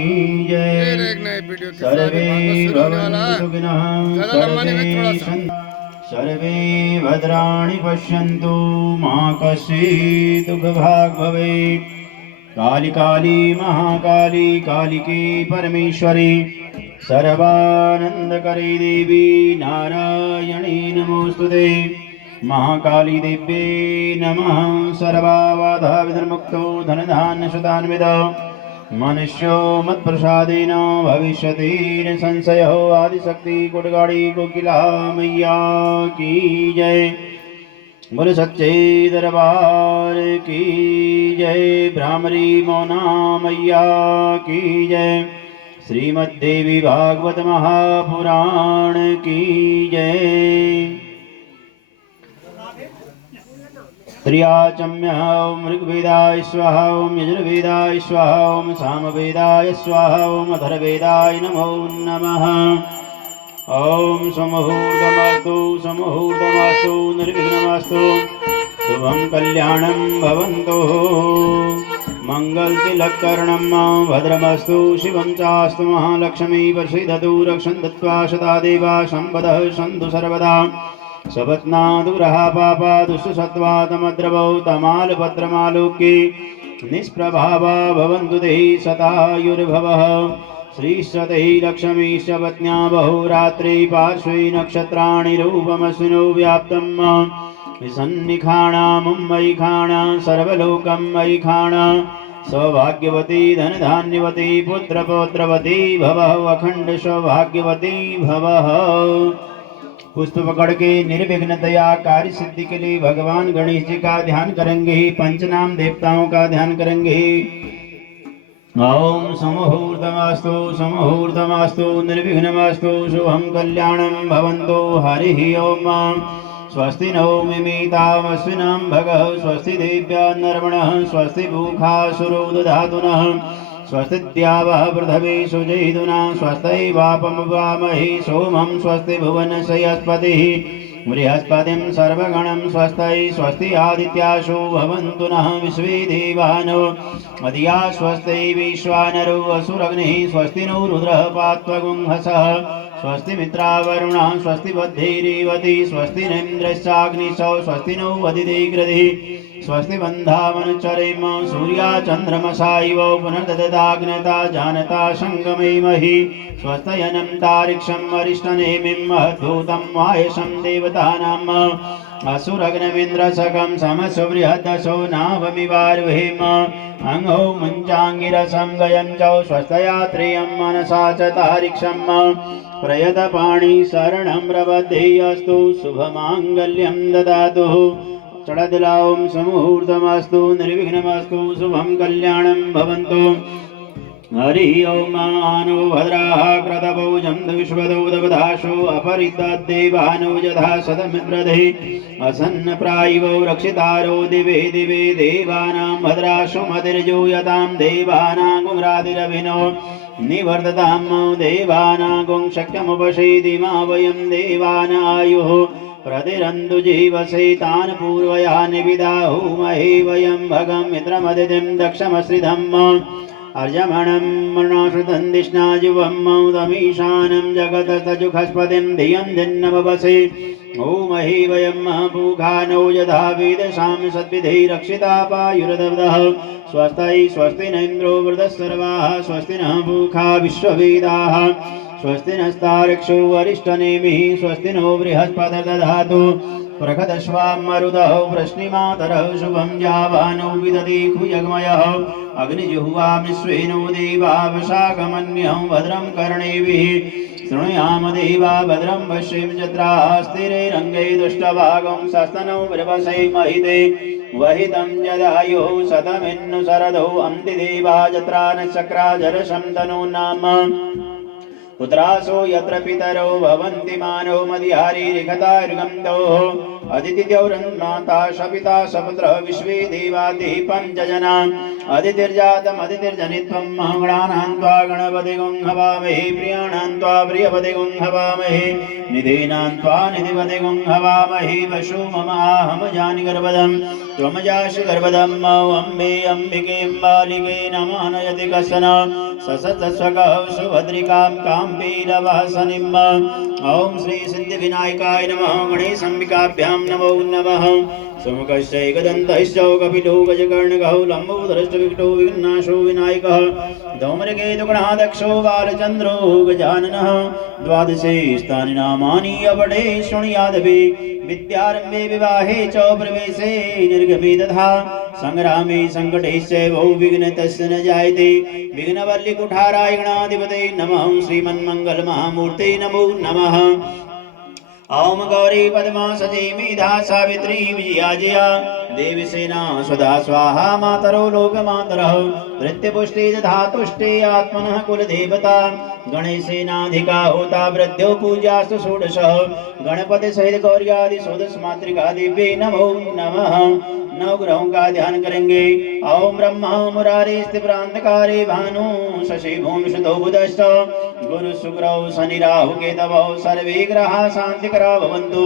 जय। सर्वे भवन्तु सुखिनः, सर्वे भद्राणि पश्यन्तु, मा कश्चित् दुःखभाग् भवेत्। काली काली महाकाली कालिके परमेश्वरी सर्वानन्दकरी देवी नारायणी नमोस्तुते। महाकाली देव्ये नमः। सर्वबाधा विनिर्मुक्तो धनधान्यशतान्वितो मनुष्यो मत्प्रसादेन भविष्यति न संशयो। आदिशक्ति कोटगाड़ी कोकिला मैया की जय। बोल सच्चे दरबार की जय। भ्रामरी मौना मैया की जय। श्रीमद्देवी भागवत महापुराण की जय। त्र्याचम्य ओं ऋग्वेदाय स्वाहा, ओं यजुर्वेदाय स्वाहा, ओं सामवेदाय स्वाहा, ओं अथर्ववेदाय नमो नमः। ओं समूर्धमस्तु समूर्धमस्तु निर्विघ्नमस्तु। शुभं कल्याणं भवन्तु, मङ्गलतिलकर्णं भद्रमस्तु। शिवं चास्तु महालक्ष्मी प्रसीदतु, रक्षन्तु त्वा सदा देवा सम्पदः सन्तु सर्वदा। सपत्ना दुरहा पापा दुष्टसत्त्वा तमद्रवौ तमालपत्रमालोक्ये निष्प्रभावा भवन्तु ते शतायुर्भवः। श्रीशते लक्ष्मीश्च पत्न्या बहुरात्रि पार्श्वे नक्षत्राणि रूपमश्विनौ व्याप्तं विसन्निखाणां मयि खाणा सर्वलोकं मयि खाणा। सौभाग्यवती धनधान्यवती पुत्रपौत्रवती भवः, अखंड सौभाग्यवती भवः। पुष्प पकड़ के निर्विघ्नतया कार्य सिद्धि के लिए भगवान गणेश जी का ध्यान करेंगे। पंचनाम देवताओं का ध्यान करेंगे। ओम समूर्धमस्तु समूर्धमस्तु निर्विघ्नमस्तु। शुभं कल्याणं भवन्तु। हरिः ओम। स्वस्ति नो मिमीतामश्विनां भगः, स्वस्ति देव्या नर्मणः, स्वस्ति भूखासुरो दधातुनः, स्वस्ति द्यावः पृथिवी सुजयितुना, स्वस्तिवापमुपामहे सोमं, स्वस्ति भुवनस्यस्पतिः बृहस्पतिं सर्वगणं स्वस्ति। स्वस्ति आदित्यासो भवन्तु नः विश्वे देवानो अधिया। स्वस्ति विश्वानरो असुरग्निः, स्वस्ति नो रुद्रः पात्वगुंहसः, स्वस्ति मित्रावरुणः, स्वस्ति बद्धैरेवती, स्वस्ति नेन्द्रश्चाग्निशौ, स्वस्ति नो वदिदेग्रधिः, स्वस्ति बन्धामनुचरेम सूर्या चन्द्रमसा इव पुनर्ददाग्नता जानता संगमेमहि। स्वस्तयनं तारिक्षं वरिष्ठनेमिं महद्भूतं वायसं देवतानाम् असुरग्नमिन्द्रसकं समसुबृहद्दशो नावमिवारुहेम। अंगौ मुञ्चाङ्गिरसं गयं च स्वस्तया त्रियं मनसा च तारिक्षं प्रयतपाणि शरणं प्रबद्धेयस्तु शुभमाङ्गल्यं ददातु। चढ़दिलाओं समूर्धमस्तु निर्विघ्नमस्तु। शुभं कल्याणं भवन्तु। हरि ओम। आनो भद्राः क्रतवौ जन्त विश्वदौ दवदाशो अपरितद्देवानो यथा सदमिद्रधे असन्नप्रायिवौ रक्षितारो दिवे दिवे देवानां भद्राशो मतिर्जो यतां देवानां निवर्ततां देवानां शक्यमुपशेदिमा वयं देवानायुः प्रतिरन्तु जीवसेतान् पूर्वया निविदाहुमहे वयं भगं मित्रमदितिं दक्षमश्रिधम् अर्जमणं मृणाश्रुतं दिष्णाजुवं तमीशानं जगतस्तजुखस्पतिं धियं धिन्नवसे। ओमहि वयं पूखानो यथा वेदसां सद्विधे रक्षितापायुरदवदः। स्वस्ति स्वस्ति न इन्द्रो वृद्धस्सर्वाः, स्वस्ति नः पूखा विश्ववेदाः, स्वस्ति नस्तार्क्ष्यो वरिष्ठनेमिः, स्वस्ति नो बृहस्पतिर्दधातु। प्रखदश्वां मरुतः वृष्णिमातरः शुभं जावानो विदधि खुयग्मयः। अग्निजुह्वामिश्वेनो देवा वशाकमन्यं भद्रं कर्णेभिः शृणुयाम देवा भद्रं पश्येम जत्राः स्थिरैरङ्गै दुष्टभागं सस्तनौ वृवसे महिते वहितं जदायुः शतमिन्नु शरदो अन्ति देवा जत्रा नक्षक्रा जरशं तनो नाम पुत्रासो यत्र पितरो भवन्ति मानो मदिहारीरिखतार्गन्तोः अदितिद्यौरन्माता सपिता सपुत्रः विश्वे देवाति पञ्चजना अदितिर्जातम् अदितिर्जनित्वं मङ्गलानां त्वा गणपतिगुं हवामहे प्रियाणां त्वा प्रियपतिगुं हवामहे निधीनां त्वा निधिपतिगुं हवामहे वशो मम आहम जानि गर्भदम् त्वमजासु गर्भधम्मौ अम्बे अम्बिके अम्बालिके नमः नयति कश्चन ससतस्वगौ सुभद्रिकां काम्बीरवासनिम् ॐ श्री सिद्धिविनायकाय नमः गणेशाम्बिकाभ्यां नमो नमः सुमुखश्चैकदन्तश्चौ कपिलो गजकर्णकौ लम्बोदरश्चविकटो विघ्नाशो विनायकः धौम्रकेतुगणाध्यक्षो बालचन्द्रो गजाननः द्वादशे स्थानि नामानि अपठे शृणुयादपि विद्यारम्भे विवाहे च प्रवेशे निर्गमे तथा संग्रामे संकटे चैव विघ्नस्तस्य न जायते विघ्नवल्लीकुठाराय गणाधिपते नमः श्रीमन्मङ्गलमहामूर्ते नमो नमः ॐ गौरी पद्मा सची मेधा सावित्री विजया देवीसेना स्वधा स्वाहा मातरो लोकमातरः वृत्तिपुष्टि धातुष्टि आत्मनः कुलदेवता गणेशेनाधिका होता वृद्धो पूजास्तु षोडशः गणपति सहित गौर्यादि षोडश मातृका देवी नमो नमः नौ ग्रहों का ध्यान करेंगे। ओम ब्रह्मा मुरारे स्थिप्रांतकारे भानु शशि भूमिषतो बुधश्च गुरु शुक्रौ शनि राहु केतवौ सर्वे ग्रहा शांतिकरा भवन्तु।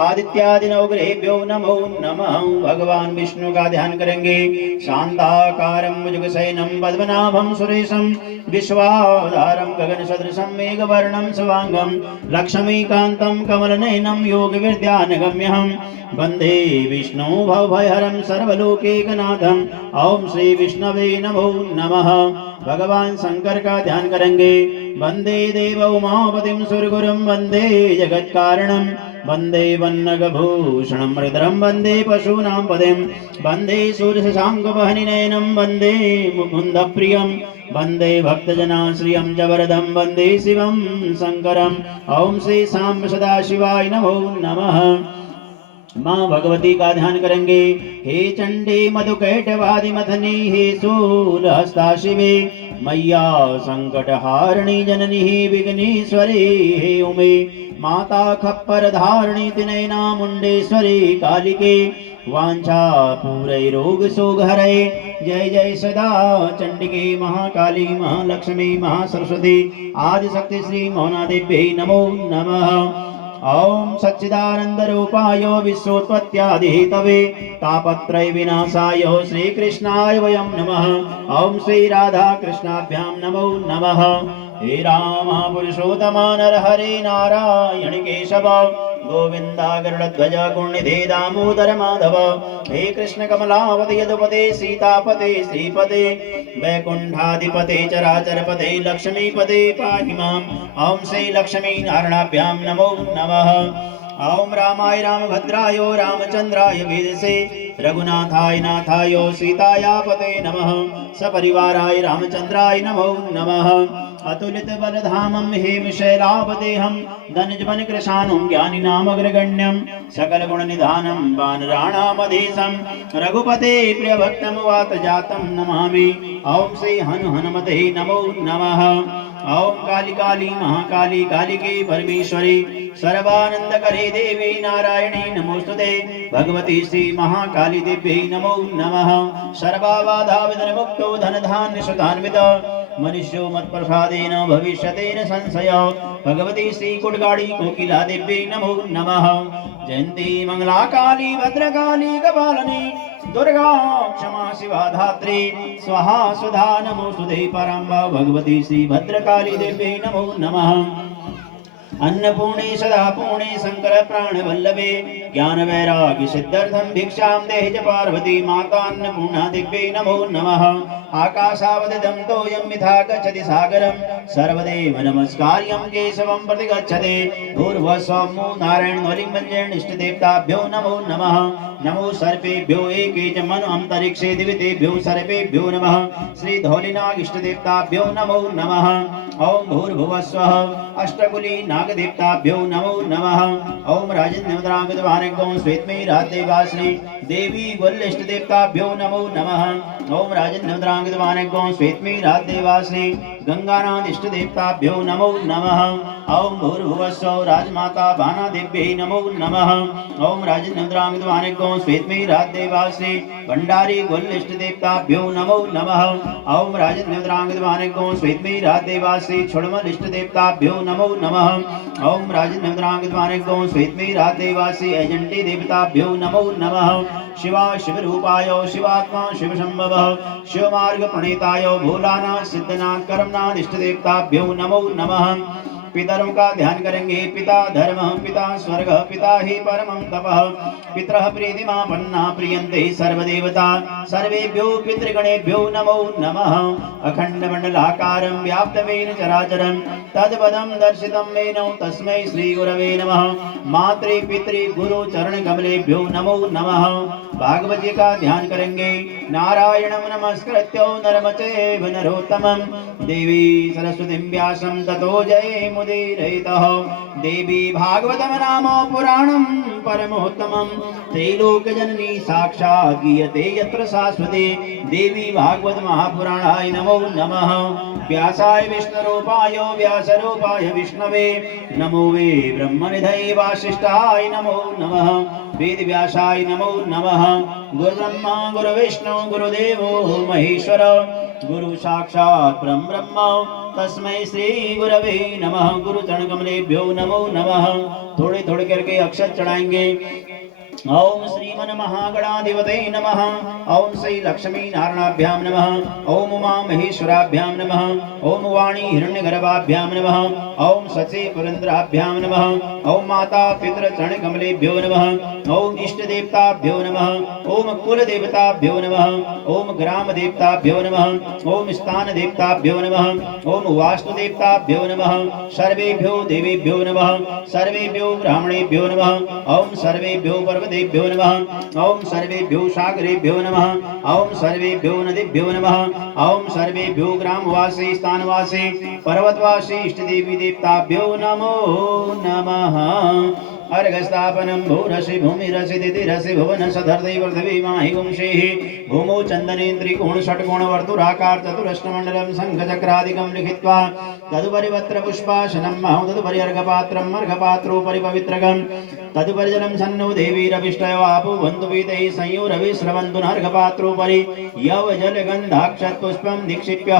आदित्यादि नौ ग्रहेभ्यो नमो नमः। भगवान विष्णु का ध्यान करेंगे। शांताकारं भुजगशयनं पद्मनाभं सुरेशं विश्वाधारं गगनसदृशं मेघवर्णं शुभांगं लक्ष्मीकान्तं कमलनयनं योगविद्यानगम्यहं वन्दे विष्णु भवभयहरं सर्वलोकैकनाथं। ओम श्री विष्णवे नमो नमः। भगवान शंकर का ध्यान करेंगे। वन्दे देव उमापतिं सुरगुरुं वन्दे जगत्कारणं वन्दे वन्नगभूषणं मृदरं वन्दे पशूनां पदें वन्दे सूर्यशशाङ्कवहनिनयनं वन्दे मुकुन्दप्रियं वन्दे भक्तजनाश्रियं च वरदं वन्दे शिवं शङ्करम्। ओम श्री सांब सदाशिवाय नमो नमः। माँ भगवती का ध्यान करेंगे। हे चंडी मधुकैटवादिमथनी हे शूलहस्ता शिवे मैया संकटहारिणी जननी विघ्नेश्वरी हे उमे माता खप्पर धारिणी तिनयना मुंडेश्वरी कालिके वांछा पूरे रोग शोग हरे। जय जय सदा चंडिके महाकाली महालक्ष्मी महासरस्वती आदिशक्ति श्री मोहनादेव्यै नमो नमः। ओम सच्चिदानंद रूपाय विश्वोत्पत्त्यादिहेतवे तापत्रय विनाशाय श्रीकृष्णाय वयं नमः। ओम श्री राधा कृष्णाभ्यां नमो नमः। हे राम पुरुषोत्तम नरहरे नारायण केशव गोविंदा गरुड़ध्वज गुणनिधे दामोदर माधव। हे कृष्ण कमलावति यदुपते सीतापते श्रीपते वैकुंठाधिपते चराचरपते लक्ष्मीपते पाहि माम्। ओम श्री लक्ष्मी नारायणाभ्यां नमो नमः। ओम रामाय रामभद्राय रामचंद्राय वेदसे रघुनाथाय नाथाय सीतायापते नमः। सपरिवाराय रामचंद्राय नमो नमः। अतुलित बलधामं हेमशैलावदेहं धनुजवनकृशानं ज्ञानिनामग्रगण्यं सकलगुणनिधानं वानराणामधीशं रघुपते प्रियभक्तं वातजातं नमामि। ओम श्री हनुमते नमो नमः। ओम काली काली महाकाली कालिके परमेश्वरी सर्वानंदकरे देवी नारायणी नमोस्तुते भगवती श्री महाकाली देव्यै नमो नमः। सर्वाबाधा विघ्नमुक्तो धनधान्य सुधान्वित मनुष्यो मत्प्रसादेन भविष्यते न संशय। भगवती श्री कुटगाड़ी कोकिला देव्यै नमो नमः। जयंती मंगला काली भद्रकाली कपालिनी दुर्गा क्षमा शिवा धात्री स्वाहा सुधा नमोस्तुते परम्ब भगवती श्री भद्रकाली देव्यै नमो नमः। अन्नपूर्णे सदा पूर्णे शंकर प्राण वल्लभे ज्ञान वैराग्य सिद्ध्यर्थं भिक्षां देहि च पार्वती माता अन्नपूर्णा देव्यै नमो नमः। आकाशावदितं तोयं यथा गच्छति सागरं सर्वदेव नमस्कार्यं केशवं प्रति गच्छते। भूर्भुवस्सुवं नारायण नलिंगमञ्जेन इष्टदेवताभ्यो नमो नमः। नमो सर्पेभ्यो एके च मनु अंतरिक्षे दिवितेभ्यो सर्पेभ्यो नमः। श्री धौलिनाग इष्टदेवताभ्यो नमो नमः। ओम भूर्भुवस्वः अष्टकुली नागदेवताभ्यो नमो नमः। ओम राजेन्द्रमुद्रांगदवानिगो श्वेतमयी राजदेवाश्री देवी गोल्ल इष्टदेवताभ्यो नमो नमः। ओम राजेन्द्रमुद्रांगदवानिगो श्वेतमयी राजदेवाश्री गंगानाथ इष्टदेवताभ्यो नमो नमः। ओम भूर्भुवस्सुवः राजमाता भानादेव्यै नमो नमः। ओम राजेन्द्रमुद्रांगदवानिगो श्वेतमयी राजदेवाश्री भंडारी गोल्ल इष्टदेवताभ्यो नमो नमः। ओम राजेन्द्रमुद्रांगदवानिगो श्वेतमयी राजदेवाश्री छोड़मल इष्टदेवताभ्यो नमो नमः। ओम राजेन्द्रमुद्रांगदवानिगो श्वेतमयी राजदेवाश्री एजंटी देवताभ्यो नमो नमः। शिवा शिवरूपाय शिवात्मा शिवशंभवः शिवमार्ग प्रणीताय भोलानाथ सिद्धनाथ कर्मनाथ इष्टदेवताभ्यो नमो नमः। पितरों का ध्यान करेंगे। पिता धर्म, पिता स्वर्ग, पिता ही परमं तपः, पितरः प्रीतिमा पन्ना प्रियन्ते सर्वदेवता, सर्वेभ्यो पितृगणेभ्यो नमो नमः। अखंड मंडलाकारं व्याप्तमेन चराचरं तत्पदं दर्शितं मेन तस्मै श्री गुरवे नमः। मातृ पितृ गुरु चरण कमलेभ्यो नमो नमः। भागवत जी का ध्यान करेंगे। नारायणं नमस्कृत्य नरं चैव नरोत्तमं देवी सरस्वतीं व्यासं ततो जयमुदीरयेतः। देवी भागवतं नाम पुराणं परमोत्तमं त्रैलोक्यजननी साक्षात् गीयते यत्र शाश्वते। देवी भागवत महापुराणाय नमो नमः। व्यासाय विष्णुरूपाय व्यासरूपाय विष्णवे नमो वे ब्रह्मनिधये वासिष्ठाय नमो नमः। वेदव्यासाय नमो नमः। गुरुब्रह्मा गुरुविष्णु गुरुदेवो महेश्वर गुरु साक्षात् परब्रह्म तस्मै श्री गुरवे नमः। गुरु चरण कमलेभ्यो नमो नमः। थोड़े थोड़े करके अक्षर चढ़ाएंगे। ओम श्रीमन महागणाधिपते नमः। ओम श्री लक्ष्मी नारायणाभ्यां नमः। ओम उमा महेश्वराभ्यां नमः। ओम वाणी हिरण्यगर्भाभ्यां नमः। ओम सचे पुरंद्राभ्यां नमः। ओम माता पितृ चरण कमलेभ्यो नमः। ओम इष्ट देवताभ्यो नमः। ओम कुल देवताभ्यो नमः। ओम ग्राम देवताभ्यो नमः। ओम स्थान देवताभ्यो नमः। ओम वास्तु देवताभ्यो नमः। सर्वेभ्यो देवेभ्यो नमः। सर्वेभ्यो ब्राह्मणेभ्यो नमः। ओम सर्वेभ्यो पर्वतेभ्यो नमः। ओम सर्वेभ्यो सागरेभ्यो नमः। ओम सर्वेभ्यो नदीभ्यो नमः। ओम सर्वेभ्यो ग्रामवासी स्थानवासी पर्वतवासी इष्ट देवी देवताभ्यो नमो नमः। अर्घस्थापनं भूरसि भूमिरसि दितिरसि भुवन सधर्दै पृथिवी माहि गुंषेः भूमौ चन्दनेन्द्रिकोण षट्कोण वर्तुराकार चतुरष्टमण्डलं शङ्खचक्रादिकं लिखित्वा तदुपरि वस्त्रपुष्पाशनं महं तदुपरि अर्घपात्रम् अर्घपात्रोपरि पवित्रकं तदुपरि जलं सन्नो देवीरभिष्टयो आपो बन्धु पीतैः संयोरविस्रवन्तु अर्घपात्रोपरि यवजलगन्धाक्षतपुष्पं निक्षिप्य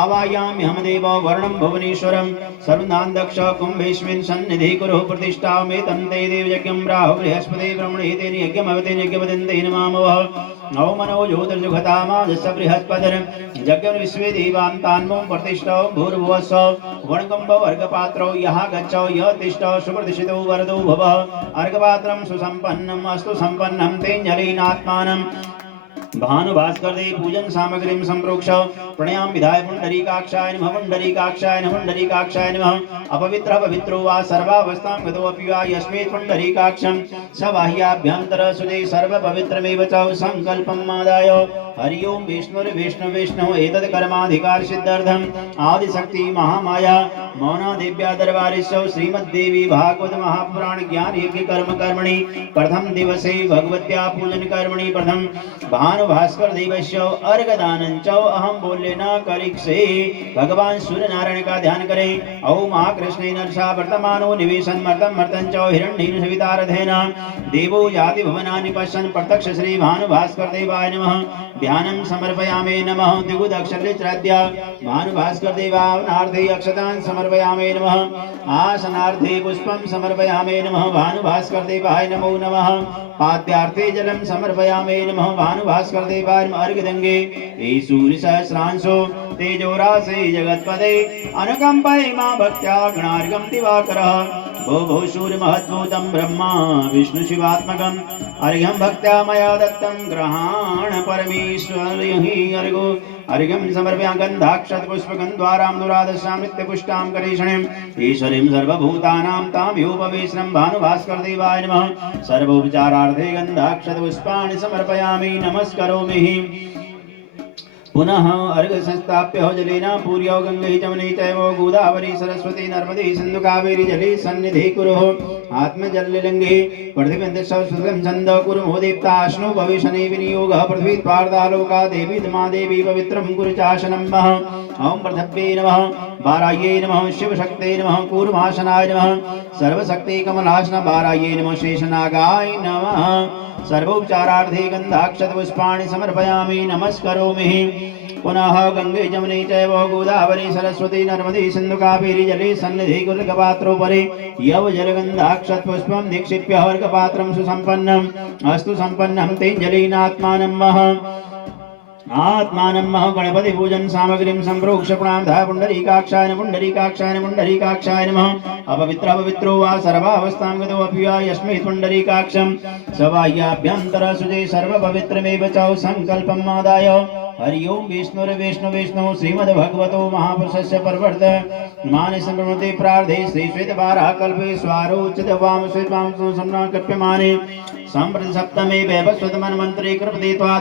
आवायाम्यहं देव वर्णं भुवनेश्वरं सर्वनान्दक्ष कुम्भेस्मिन् सन्निधि कुरु प्रतिष्ठामे तन्ते देवयज्ञं राहु बृहस्पति ब्रह्मणे तेन यज्ञमवते यज्ञपदन्ते नमामः। ओम मनो ज्योतिर्जुघतामाजस्य बृहस्पतिर् यज्ञं विश्वे देवान् तान्मो प्रतिष्ठौ भूर्भुवस्सौ वणकम्ब वर्गपात्रौ यः गच्छौ यः तिष्ठौ सुप्रतिष्ठितो वरदो भवः। अर्घपात्रं सुसम्पन्नम् अस्तु सम्पन्नं तेऽञ्जलीनात्मानं भानुभास्कर देव पूजन सामग्रीं संप्रोक्ष प्रणयाम विधाय पुंडरीकाक्षाय नमः पुंडरीकाक्षाय नमः पुंडरीकाक्षाय नमः। अपवित्र पवित्रो वा सर्वावस्थां गतोऽपि वा यस्मेत् पुंडरीकाक्षं स बाह्याभ्यन्तर सुदे सर्वपवित्रमेव च संकल्पम् आदाय हरि ओम विष्णुर्विष्णु विष्णु एतत् कर्माधिकार सिद्धार्थम् आदिशक्ति महामाया मौना देव्या दरबारेषु श्रीमद्देवी भागवत महापुराण ज्ञान यज्ञ कर्म कर्मणि प्रथम दिवसे भगवत्या पूजन कर्मणि प्रथम भानुभास्कर देवस्य अर्घदानं च अहम बोले न करिष्ये। भगवान सूर्य नारायण का ध्यान करें। ओम महाकृष्णेन नरसा वर्तमानो निवेशन मर्तम मर्तन च हिरण्येन सवितारधेन देवो याति भुवनानि पश्यन् प्रत्यक्ष श्री भानुभास्कर देवाय नमः। ध्यानं समर्पयामि नमः। दिगुदक्षरलित्राद्या भानुभास्कर देवावनार्थे अक्षतान् समर्पयामि नमः। आसनार्थे पुष्पं समर्पयामि नमः। भानुभास्कर देवाय नमो नमः। पाद्यार्थे जलं समर्पयामि नमः। भानुभास्कर देवाय अर्घ्य देंगे। हे सूर्य सहस्रांशो तेजोराशे जगत्पदे अनुकंपये मां भक्त्या गणार्घं दिवाकरः। भो भो सूर्य महद्भूतं ब्रह्मा विष्णु शिवात्मकम् अर्घ्यं भक्त्या मया दत्तं ग्रहाण परमेश्वरी अर्घो अर्घ्यं समर्पयामि गन्धाक्षतपुष्पगन्धद्वारां दुरादशामृत्यपुष्टां करीषणीं ईश्वरीं सर्वभूतानां तां योपवेशनं भानुभास्कर देवाय नमः। सर्वोपचारार्थे गन्धाक्षतपुष्पाणि समर्पयामि नमस्करोमि। पुनः अर्घ संस्थाप्य जलेन पूर्यो गंगे जमने चैव गोदावरी सरस्वती नर्मदे सिंधु कावेरी जले सन्निधि कुरुः। आत्मजल्लिलंगे पृथ्वीन्द्रसुतं छन्द कुरुमो देवताश्नु भविष्यने विनियोगः पृथ्वी त्वार्धालोका देवी मा देवी पवित्रं कुरु चाशनं मः। ओम पृथ्व्यै नमः। वारायै नमः। शिवशक्त्यै नमः। कूर्माशनाय नमः। सर्वशक्ति कमलासन वारायै नमः। शेषनागाय नमः। सर्वोपचारार्थे गन्धाक्षतपुष्पाणि समर्पयामि नमस्करोमि। पुनः गंगे जमुने चैव गोदावरी सरस्वती नर्मदे सिंधु कावेरी जले सन्निधि कुलकपात्रोपरि यव जलगन्धाक्षतपुष्पं निक्षिप्य वर्गपात्रं सुसम्पन्नम् अस्तु सम्पन्नं तेञ्जलीनात्मानं मह आत्मानं मह गणपति पूजन सामग्रीं संप्रोक्ष प्रणामः पुंडरीकाक्षाय नमः अपवित्र अपवित्रो वा सर्वावस्थां गतो अपि वा यस्मै पुंडरीकाक्षं सबाह्याभ्यन्तर सुजे सर्वपवित्रमेव च संकल्पम् आदाय हरि ओम विष्णु श्रीमद्भगवतो महापुरुषस्य परवर्त मानसंप्रमते प्रार्थे श्री श्वेतवाराह कल्पे स्वारोचित वाम श्वेतां सम्ना कप्यमाने संप्रति सप्तमे वैवस्वत मन्वन्तरे कृपते त्वा